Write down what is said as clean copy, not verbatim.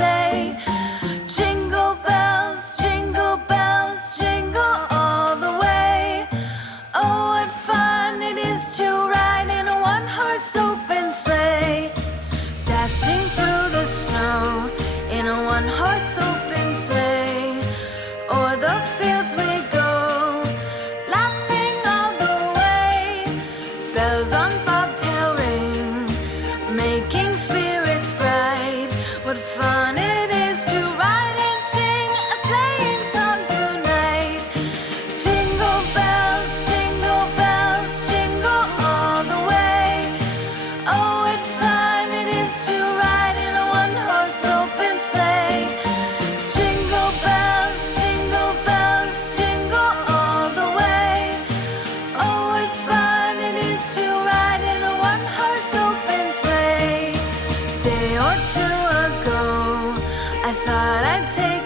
say, jingle bells, jingle all the way. Oh, what fun it is to ride in a one-horse open sleigh, dashing through the snow in a one-horse open sleigh. O'er the fields we go, laughing all the way. Bells on bobtail ring, making spirits bright. What fun it is to ride and sing a sleighing song tonight. Jingle bells, jingle all the way. Oh, what fun it is to ride in a one-horse open sleigh. Jingle bells, jingle all the way. Oh, what fun it is to ride in a one-horse open sleigh. Day or two ago, I thought I'd take